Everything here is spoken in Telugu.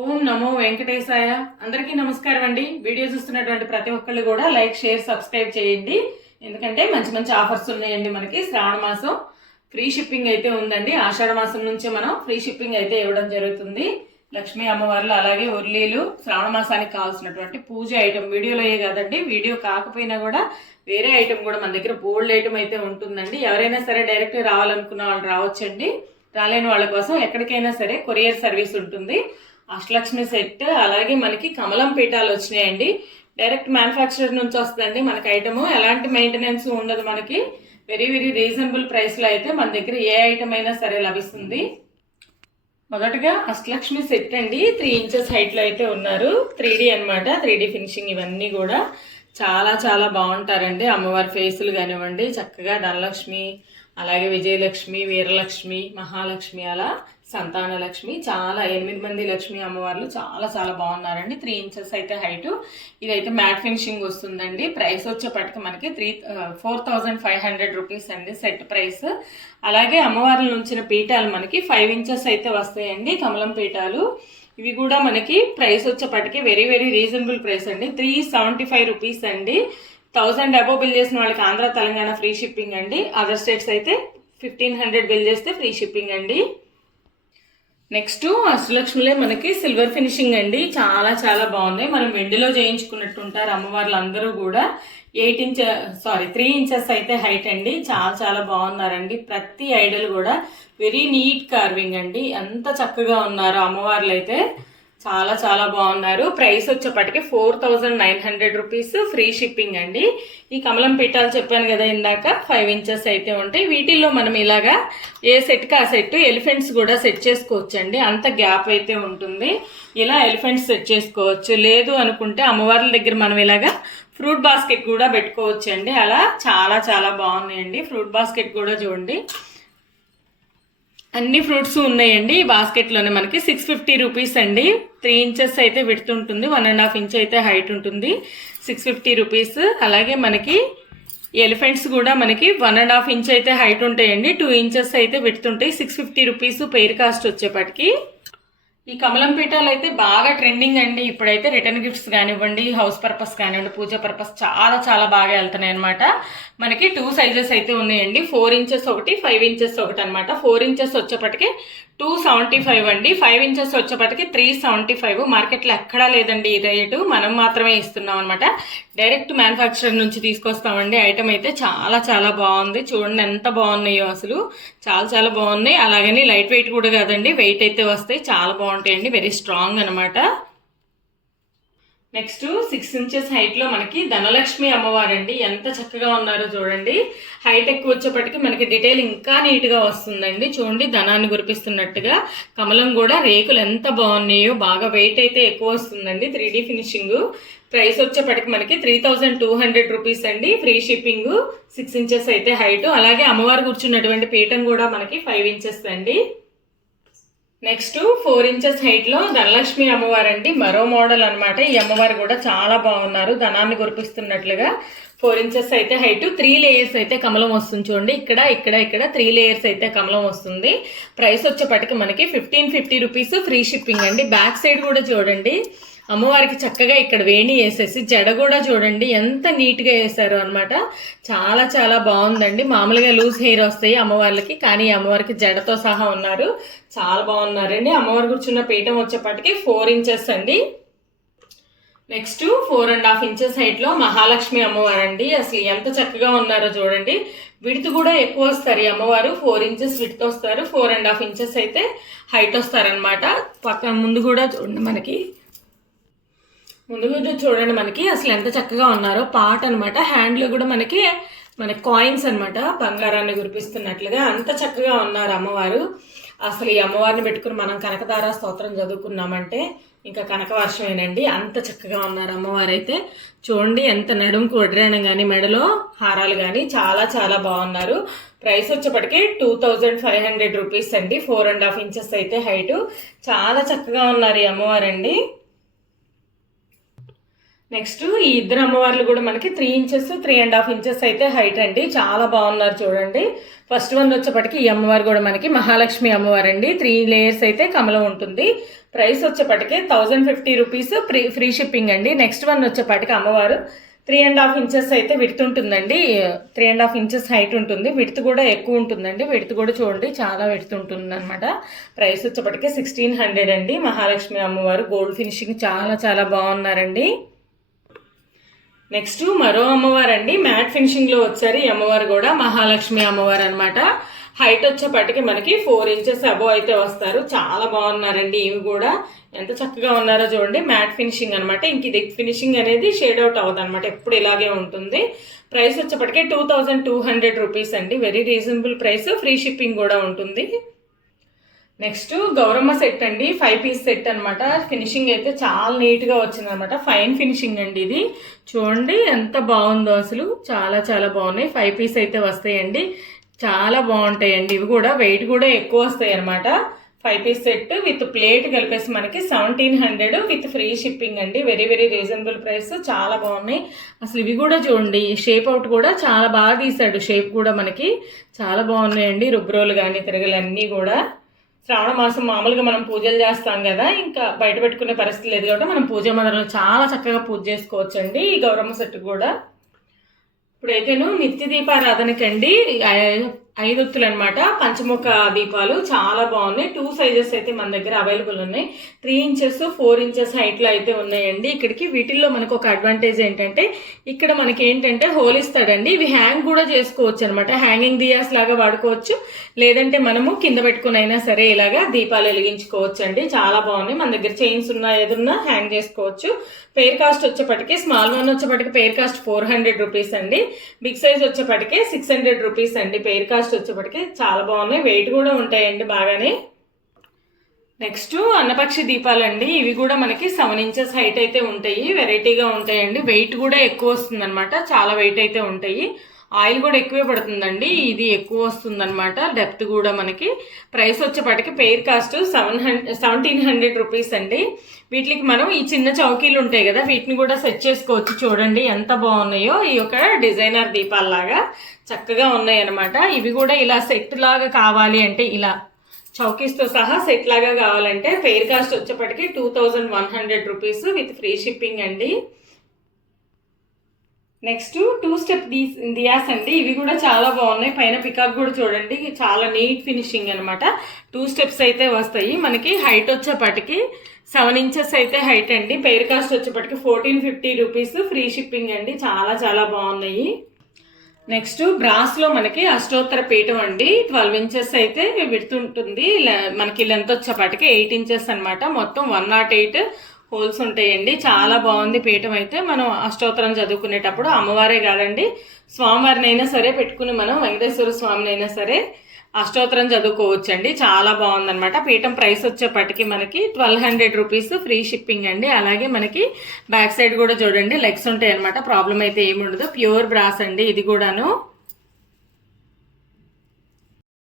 ఓం నమో వెంకటేశాయ. అందరికీ నమస్కారం అండి. వీడియో చూస్తున్నటువంటి ప్రతి ఒక్కళ్ళు కూడా లైక్, షేర్, సబ్స్క్రైబ్ చేయండి. ఎందుకంటే మంచి మంచి ఆఫర్స్ ఉన్నాయండి. మనకి శ్రావణ మాసం ఫ్రీ షిప్పింగ్ అయితే ఉందండి. ఆషాఢ మాసం నుంచే మనం ఫ్రీ షిప్పింగ్ అయితే ఇవ్వడం జరుగుతుంది. లక్ష్మీ అమ్మవార్లు అలాగే ఉర్లీలు శ్రావణ మాసానికి కావాల్సినటువంటి పూజ ఐటమ్ వీడియోలోయే కాదండి, వీడియో కాకపోయినా కూడా వేరే ఐటమ్ కూడా మన దగ్గర బోల్డ్ ఐటమ్ అయితే ఉంటుందండి. ఎవరైనా సరే డైరెక్ట్ రావాలనుకున్న వాళ్ళు రావచ్చండి. రాలేని వాళ్ళ కోసం ఎక్కడికైనా సరే కొరియర్ సర్వీస్ ఉంటుంది. అష్టలక్ష్మి సెట్ అలాగే మనకి కమలం పీఠాలు వచ్చినాయండి. డైరెక్ట్ మ్యానుఫ్యాక్చరర్ నుంచి వస్తుందండి మనకి ఐటమ్. ఎలాంటి మెయింటెనెన్స్ ఉండదు. మనకి వెరీ వెరీ రీజనబుల్ ప్రైస్లో అయితే మన దగ్గర ఏ ఐటమ్ అయినా సరే లభిస్తుంది. మొదటగా అష్టలక్ష్మి సెట్ అండి. 3 ఇంచెస్ హైట్లో అయితే ఉన్నారు. 3D అనమాట, 3D ఫినిషింగ్. ఇవన్నీ కూడా చాలా చాలా బాగుంటారండి. అమ్మవారి ఫేసులు కానివ్వండి, చక్కగా ధనలక్ష్మి అలాగే విజయలక్ష్మి, వీరలక్ష్మి, మహాలక్ష్మి, అలా సంతానలక్ష్మి, చాలా 8 మంది లక్ష్మి అమ్మవార్లు చాలా చాలా బాగున్నారండి. 3 ఇంచెస్ అయితే హైటు. ఇదైతే మ్యాట్ ఫినిషింగ్ వస్తుందండి. ప్రైస్ వచ్చేపటికి మనకి 4,500 రూపీస్ అండి సెట్ ప్రైస్. అలాగే అమ్మవార్ల నుంచిన పీఠాలు మనకి 5 ఇంచెస్ అయితే వస్తాయండి, కమలం పీఠాలు. ఇవి కూడా మనకి ప్రైస్ వచ్చేపటికి వెరీ వెరీ రీజనబుల్ ప్రైస్ అండి. 375 రూపీస్ అండి. 1000 అబోవ్ బిల్ చేసిన వాళ్ళకి ఆంధ్ర తెలంగాణ ఫ్రీ షిప్పింగ్ అండి. అదర్ స్టేట్స్ అయితే 1500 బిల్ చేస్తే ఫ్రీ షిప్పింగ్ అండి. నెక్స్ట్ అష్టలక్ష్మిలే మనకి సిల్వర్ ఫినిషింగ్ అండి. చాలా చాలా బాగుంది. మనం వెండిలో చేయించుకున్నట్టు ఉంటారు అమ్మవార్లు అందరూ కూడా. 3 ఇంచెస్ అయితే హైట్ అండి. చాలా చాలా బాగున్నారండి. ప్రతి ఐడల్ కూడా వెరీ నీట్ కార్వింగ్ అండి. ఎంత చక్కగా ఉన్నారు అమ్మవార్లు అయితే. చాలా చాలా బాగున్నారు. ప్రైస్ వచ్చేపటికి 4,900 రూపీస్ ఫ్రీ షిప్పింగ్ అండి. ఈ కమలం పీఠాలు చెప్పాను కదా ఇందాక, 5 ఇంచెస్ అయితే ఉంటాయి. వీటిల్లో మనం ఇలాగా ఏ సెట్కి ఆ సెట్ ఎలిఫెంట్స్ కూడా సెట్ చేసుకోవచ్చు అండి. అంత గ్యాప్ అయితే ఉంటుంది. ఇలా ఎలిఫెంట్స్ సెట్ చేసుకోవచ్చు. లేదు అనుకుంటే అమ్మవార్ల దగ్గర మనం ఇలాగా ఫ్రూట్ బాస్కెట్ కూడా పెట్టుకోవచ్చు అండి. అలా చాలా చాలా బాగున్నాయండి. ఫ్రూట్ బాస్కెట్ కూడా చూడండి, అన్ని ఫ్రూట్స్ ఉన్నాయండి ఈ బాస్కెట్లోనే. మనకి 650 రూపీస్ అండి. 3 ఇంచెస్ అయితే విడ్త్ ఉంటుంది, 1.5 ఇంచ్ అయితే హైట్ ఉంటుంది. 650 రూపీస్. అలాగే మనకి ఎలిఫెంట్స్ కూడా మనకి 1.5 ఇంచ్ అయితే హైట్ ఉంటాయండి, 2 ఇంచెస్ అయితే విడ్త్ ఉంటాయి. 650 రూపీస్ పెయిర్ కాస్ట్ వచ్చేపటికి. ఈ కమలం పీఠాలు అయితే బాగా ట్రెండింగ్ అండి. ఇప్పుడైతే రిటర్న్ గిఫ్ట్స్ కానివ్వండి, హౌస్ పర్పస్ కానివ్వండి, పూజ పర్పస్ చాలా చాలా బాగా వెళ్తున్నాయి అనమాట. మనకి 2 సైజెస్ అయితే ఉన్నాయండి. 4 ఇంచెస్ ఒకటి, 5 ఇంచెస్ ఒకటి అనమాట. 4 ఇంచెస్ వచ్చేపటికి 275 అండి. 5 ఇంచెస్ వచ్చేపటికి 375. మార్కెట్లో ఎక్కడా లేదండి ఈ రేటు, మనం మాత్రమే ఇస్తున్నాం అనమాట. డైరెక్ట్ మ్యానుఫ్యాక్చరర్ నుంచి తీసుకొస్తామండి. ఐటమ్ అయితే చాలా చాలా బాగుంది. చూడండి ఎంత బాగున్నాయో అసలు, చాలా చాలా బాగున్నాయి. అలాగని లైట్ వెయిట్ కూడా కాదండి, వెయిట్ అయితే వస్తాయి. చాలా బాగుంటాయండి, వెరీ స్ట్రాంగ్ అనమాట. నెక్స్ట్ 6 ఇంచెస్ హైట్లో మనకి ధనలక్ష్మి అమ్మవారండి. ఎంత చక్కగా ఉన్నారో చూడండి. హైట్ ఎక్కువ వచ్చేపటికి మనకి డీటెయిల్ ఇంకా నీట్గా వస్తుందండి. చూడండి ధనాన్ని కురిపిస్తున్నట్టుగా. కమలం కూడా రేకులు ఎంత బాగున్నాయో, బాగా వెయిట్ అయితే ఎక్కువ వస్తుందండి. 3D finishing. ప్రైస్ వచ్చేపటికి మనకి 3,200 రూపీస్ అండి. Free shipping. 6 ఇంచెస్ అయితే హైట్. అలాగే అమ్మవారు కూర్చున్నటువంటి పీఠం కూడా మనకి 5 ఇంచెస్ అండి. నెక్స్ట్ 4 ఇంచెస్ హైట్లో ధనలక్ష్మి అమ్మవారండి. మరో మోడల్ అనమాట. ఈ అమ్మవారు కూడా చాలా బాగున్నారు, ధనాన్ని కురిపిస్తున్నట్లుగా. 4 ఇంచెస్ అయితే హైట్. 3 లేయర్స్ అయితే కమలం వస్తుంది చూడండి. ఇక్కడ ఇక్కడ ఇక్కడ 3 లేయర్స్ అయితే కమలం వస్తుంది. ప్రైస్ వచ్చేపటికి మనకి 1550 రూపీస్ ఫ్రీ షిప్పింగ్ అండి. బ్యాక్ సైడ్ కూడా చూడండి, అమ్మవారికి చక్కగా ఇక్కడ వేణి వేసేసి జడ కూడా చూడండి ఎంత నీట్గా వేసారు అనమాట. చాలా చాలా బాగుందండి. మామూలుగా లూజ్ హెయిర్ వస్తాయి అమ్మవార్లకి, కానీ అమ్మవారికి జడతో సహా ఉన్నారు. చాలా బాగున్నారండి. అమ్మవారి కూర్చున్న పీఠం వచ్చేపటికి 4 ఇంచెస్ అండి. నెక్స్ట్ 4.5 ఇంచెస్ హైట్లో మహాలక్ష్మి అమ్మవారండి. అసలు ఎంత చక్కగా ఉన్నారో చూడండి. విడ్త్ కూడా ఎక్కువ వస్తారు ఈ అమ్మవారు. 4 ఇంచెస్ విడ్త్ వస్తారు, 4.5 ఇంచెస్ అయితే హైట్ వస్తారనమాట. పక్కన ముందు కూడా చూడండి, మనకి అసలు ఎంత చక్కగా ఉన్నారో. పాట్ అనమాట. హ్యాండ్లో కూడా మనకి కాయిన్స్ అనమాట, బంగారాన్ని కురిపిస్తున్నట్లుగా అంత చక్కగా ఉన్నారు అమ్మవారు. అసలు ఈ అమ్మవారిని పెట్టుకుని మనం కనకదార స్తోత్రం చదువుకున్నామంటే ఇంకా కనకవర్షమేనండి. అంత చక్కగా ఉన్నారు అమ్మవారు అయితే. చూడండి ఎంత నడుముకు వడ్రాణం కానీ, మెడలో హారాలు కానీ చాలా చాలా బాగున్నారు. ప్రైస్ వచ్చేప్పటికి 2,500 రూపీస్ అండి. 4.5 ఇంచెస్ అయితే హైటు. చాలా చక్కగా ఉన్నారు ఈ అమ్మవారండి. నెక్స్ట్ ఈ ఇద్దరు అమ్మవార్లు కూడా మనకి 3 ఇంచెస్ 3.5 ఇంచెస్ అయితే హైట్ అండి. చాలా బాగున్నారు చూడండి. ఫస్ట్ వన్ వచ్చేపటికి ఈ అమ్మవారు కూడా మనకి మహాలక్ష్మి అమ్మవారు అండి. 3 లేయర్స్ అయితే కమలం ఉంటుంది. ప్రైస్ వచ్చేపటికి 1050 రూపీస్ ఫ్రీ షిప్పింగ్ అండి. నెక్స్ట్ వన్ వచ్చేపటికి అమ్మవారు 3.5 ఇంచెస్ అయితే విడ్త్ ఉంటుందండి. 3.5 ఇంచెస్ హైట్ ఉంటుంది. విడ్త్ కూడా ఎక్కువ ఉంటుందండి. విడ్త్ కూడా చూడండి చాలా విడ్త్ ఉంటుంది అనమాట. ప్రైస్ వచ్చేపటికి 1600 అండి. మహాలక్ష్మి అమ్మవారు గోల్డ్ ఫినిషింగ్ చాలా చాలా బాగున్నారండి. నెక్స్ట్ మరో అమ్మవారు అండి. మ్యాట్ ఫినిషింగ్ లో వచ్చారు ఈ అమ్మవారు కూడా. మహాలక్ష్మి అమ్మవారు అనమాట. హైట్ వచ్చేపటికి మనకి 4 ఇంచెస్ అబోవ్ అయితే వస్తారు. చాలా బాగున్నారండి. ఇవి కూడా ఎంత చక్కగా ఉన్నారో చూడండి. మ్యాట్ ఫినిషింగ్ అనమాట. ఇంక ఇది ఫినిషింగ్ అనేది షేడ్ అవుట్ అవ్వదు అనమాట. ఎప్పుడు ఇలాగే ఉంటుంది. ప్రైస్ వచ్చేపటికి 2200 రూపీస్ అండి. Very reasonable price. Free shipping కూడా ఉంటుంది. నెక్స్ట్ గౌరమ్మ సెట్ అండి. 5 పీస్ సెట్ అనమాట. ఫినిషింగ్ అయితే చాలా నీట్గా వచ్చింది అనమాట. ఫైన్ ఫినిషింగ్ అండి ఇది. చూడండి ఎంత బాగుందో అసలు. చాలా చాలా బాగున్నాయి. 5 పీస్ అయితే వస్తాయండి. చాలా బాగుంటాయండి. ఇవి కూడా వెయిట్ కూడా ఎక్కువ వస్తాయి అనమాట. 5 పీస్ సెట్ విత్ ప్లేట్ కలిపేసి మనకి 1700 విత్ ఫ్రీ షిప్పింగ్ అండి. Very very reasonable price. చాలా బాగున్నాయి అసలు. ఇవి కూడా చూడండి షేప్ అవుట్ కూడా చాలా బాగా తీసాడు. షేప్ కూడా మనకి చాలా బాగున్నాయండి. రుబ్రోలు కానీ తిరగలు అన్నీ కూడా. శ్రావణ మాసం మామూలుగా మనం పూజలు చేస్తాం కదా, ఇంకా బయట పెట్టుకునే పరిస్థితి లేదు కాబట్టి మనం పూజ మందిరంలో చాలా చక్కగా పూజ చేసుకోవచ్చు అండి. ఈ గౌరమ్మ సెట్ కూడా. ఇప్పుడైతేను నిత్య దీపారాధనకండి 5 ఒత్తులు అనమాట. పంచముఖ దీపాలు చాలా బాగున్నాయి. 2 సైజెస్ అయితే మన దగ్గర అవైలబుల్ ఉన్నాయి. 3 ఇంచెస్ 4 ఇంచెస్ హైట్లో అయితే ఉన్నాయండి. ఇక్కడికి వీటిల్లో మనకు ఒక అడ్వాంటేజ్ ఏంటంటే ఇక్కడ మనకి ఏంటంటే హోల్ ఇస్తాడండి. ఇవి హ్యాంగ్ కూడా చేసుకోవచ్చు అనమాట. హ్యాంగింగ్ దియాస్ లాగా వాడుకోవచ్చు. లేదంటే మనము కింద పెట్టుకుని అయినా సరే ఇలాగా దీపాలు వెలిగించుకోవచ్చు అండి. చాలా బాగున్నాయి. మన దగ్గర చైన్స్ ఉన్నా ఏదున్నా హ్యాంగ్ చేసుకోవచ్చు. పెయిర్ కాస్ట్ వచ్చేపటికి స్మాల్ వన్ వచ్చేపటికి పెయిర్ కాస్ట్ 400 రూపీస్ అండి. బిగ్ సైజ్ వచ్చేపటికి 600 రూపీస్ అండి. పెయిర్ కాస్ట్ వచ్చేపటికి చాలా బాగున్నాయి. వెయిట్ కూడా ఉంటాయండి బాగానే. నెక్స్ట్ అన్నపక్షి దీపాలండి. ఇవి కూడా మనకి 7 ఇంచెస్ హైట్ అయితే ఉంటాయి. వెరైటీగా ఉంటాయండి. వెయిట్ కూడా ఎక్కువ వస్తుంది అనమాట. చాలా వెయిట్ అయితే ఉంటాయి. ఆయిల్ కూడా ఎక్కువే పడుతుందండి. ఇది ఎక్కువ వస్తుంది అనమాట. డెప్త్ కూడా మనకి. ప్రైస్ వచ్చేపటికి పెయిర్ కాస్ట్ 1700 రూపీస్ అండి. వీటికి మనం ఈ చిన్న చౌకీలు ఉంటాయి కదా, వీటిని కూడా సెట్ చేసుకోవచ్చు. చూడండి ఎంత బాగున్నాయో. ఈ యొక్క డిజైనర్ దీపాల్లాగా చక్కగా ఉన్నాయి అనమాట. ఇవి కూడా ఇలా సెట్ లాగా కావాలి అంటే ఇలా చౌకీస్తో సహా సెట్ లాగా కావాలంటే పెయిర్ కాస్ట్ వచ్చేపటికి 2100 రూపీస్ విత్ ఫ్రీ షిప్పింగ్ అండి. నెక్స్ట్ 2 స్టెప్ దియాస్ అండి. ఇవి కూడా చాలా బాగున్నాయి. పైన పికాక్ కూడా చూడండి చాలా నీట్ ఫినిషింగ్ అనమాట. 2 స్టెప్స్ అయితే వస్తాయి. మనకి హైట్ వచ్చేపటికి 7 ఇంచెస్ అయితే హైట్ అండి. పెయిర్ కాస్ట్ వచ్చేపటికి 1450 రూపీస్ ఫ్రీ షిప్పింగ్ అండి. చాలా చాలా బాగున్నాయి. నెక్స్ట్ బ్రాస్ లో మనకి అష్టోత్తర పీఠం అండి. 12 ఇంచెస్ అయితే విడ్త్ ఉంటుంది. మనకి లెంత్ వచ్చేపటికి 8 ఇంచెస్ అనమాట. మొత్తం 108 హోల్స్ ఉంటాయండి. చాలా బాగుంది పీఠం అయితే. మనం అష్టోత్తరం చదువుకునేటప్పుడు అమ్మవారే కాదండి స్వామివారిని అయినా సరే పెట్టుకుని మనం వెంకటేశ్వర స్వామిని అయినా సరే అష్టోత్తరం చదువుకోవచ్చండి. చాలా బాగుందనమాట. పీఠం ప్రైస్ వచ్చేపటికి మనకి 1200 రూపీస్ ఫ్రీ షిప్పింగ్ అండి. అలాగే మనకి బ్యాక్ సైడ్ కూడా చూడండి లెగ్స్ ఉంటాయి అనమాట. ప్రాబ్లం అయితే ఏమి ఉండదు. ప్యూర్ బ్రాస్ అండి ఇది కూడాను.